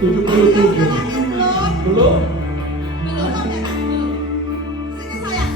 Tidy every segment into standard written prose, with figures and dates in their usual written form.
77. Belum? Sini sayang.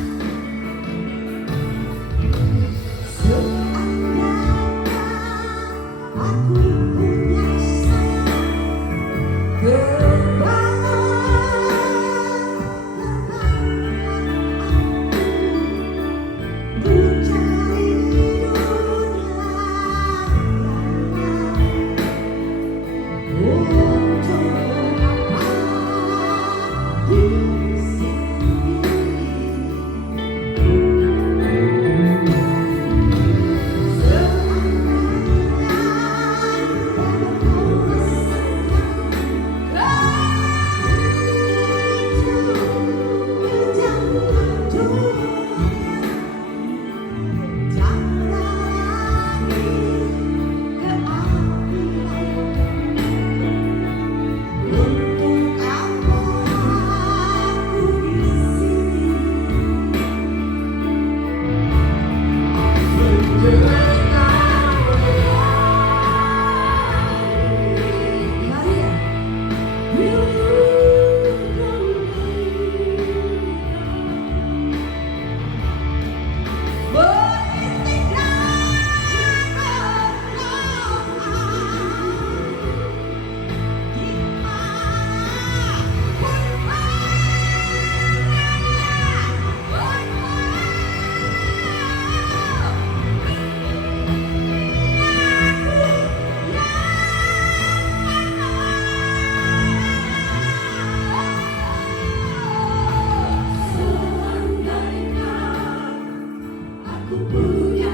Aku punya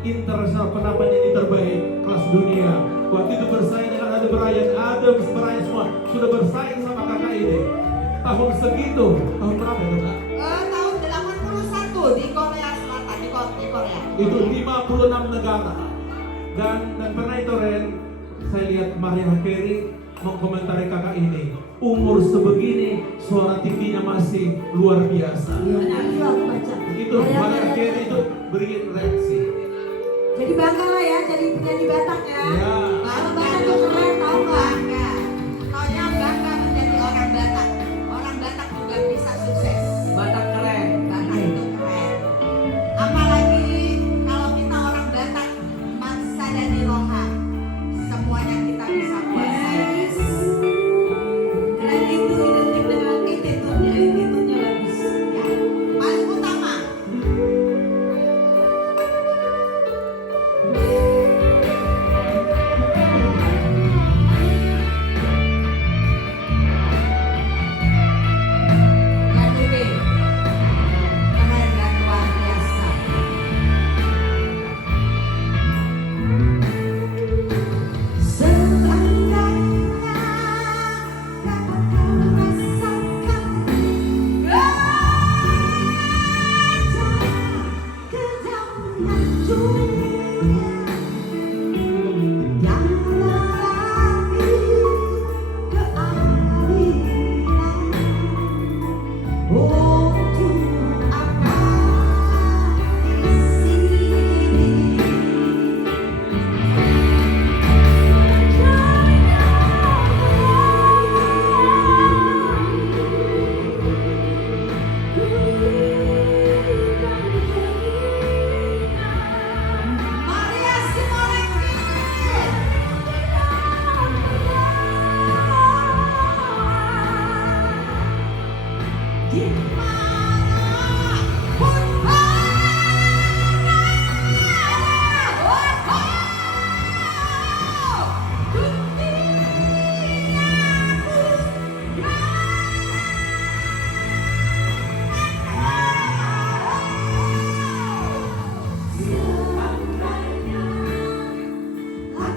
internasional penampilan terbaik kelas dunia. Waktu itu bersaing dengan ada Brian Adams, Brian semua sudah bersaing sama kakak ini. Tahun segitu, tahun berapa ya kak? Tahun 81 di Korea Selatan, di Korea. Itu 56 negara. Dan pernah itu Ren, saya lihat Mariah Carey mengkomentari kakak ini. Umur sebegini, suara tingginya masih luar biasa. Iya, aku baca. Itu Mariah Carey itu beri reaksi. Jadi bangga lah ya, jadi penyanyi Batak ya. Ya. Kalau Batak tuh keren, tau nggak? Taunya bangga menjadi orang Batak. Orang Batak juga bisa sukses. Batak keren. Batak itu keren. Apalagi kalau kita orang Batak, Mansa dan Niroha, semuanya kita bisa kuasai. Keren itu identik dengan attitude-nya, attitude-nya bagus. Ya, paling utama.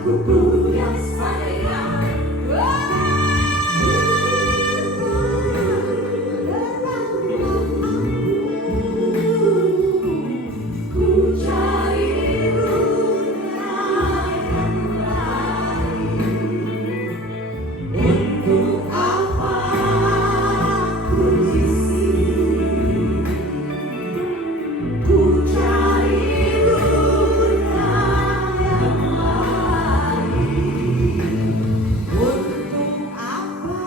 Aku punya sayang. Ku cari rumah yang lain. Untuk apa ku di sini? Ku cari rumah yang lain. Untuk apa?